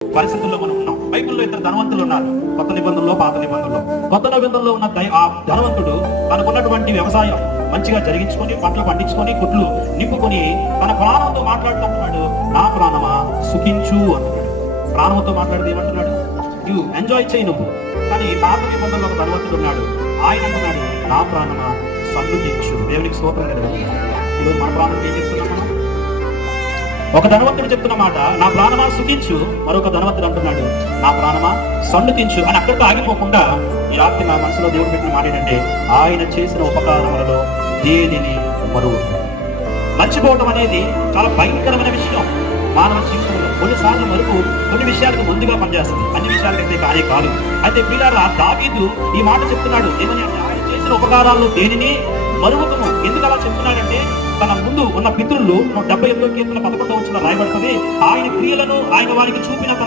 పరిస్థితుల్లో మనం ఉన్నాం. బైబిల్లో ఇద్దరు ధనవంతులు ఉన్నారు, కొత్త నిబంధనలో పాత నిబంధనలో. కొత్త నిబంధనలో ఉన్న ఆ ధనవంతుడు తనకున్నటువంటి వ్యవసాయం మంచిగా జరిగించుకొని, పంటలు పండించుకొని, గుడ్లు నింపుకొని తన ప్రాణంతో మాట్లాడుతున్నాడు, నా ప్రాణమా సుఖించు అంటున్నాడు. ప్రాణంతో మాట్లాడితే ఏమంటున్నాడు? యు ఎంజాయ్ చేయి నువ్వు. కానీ పాత నిబంధనలో ఒక ధనవంతుడు ఉన్నాడు, ఆయన అంటున్నాడు, నా ప్రాణమా సన్నుతించు. దేవునికి స్తోత్రం కలుగుతుంది. ఈరోజు మన ప్రాణం ఏం చెప్తున్నాం మనం? ఒక ధనవంతుడు చెప్తున్న మాట, నా ప్రాణమా సుఖించు. మరొక ధనవంతుడు అంటున్నాడు, నా ప్రాణమా సన్నుతించు. అని అక్కడితో ఆగిపోకుండా ఈ రాత్రి నా మనసులో దేవుడు పెట్టిన మాట ఏంటంటే, ఆయన చేసిన ఉపకారములలో దేనిని మరువు. మర్చిపోవటం అనేది చాలా భయంకరమైన విషయం మానవ జీవితంలో. కొన్నిసార్లు మరుపు కొన్ని విషయాలకు ముందుగా పనిచేస్తుంది, అన్ని విషయాలకైతే కానీ కాదు. అయితే ప్రియులారా, దావీదు ఈ మాట చెప్తున్నాడు, ఏమని అంటే, ఆయన చేసిన ఉపకారాల్లో దేనిని మరువకము. ఎందుకు అలా చెప్తున్నాడంటే, తన ముందు ఉన్న పితరులు 78 కీర్తన 11వ వచనంలో రాయబడుతుంది, ఆయన క్రియలను ఆయన వారికి చూపిన తన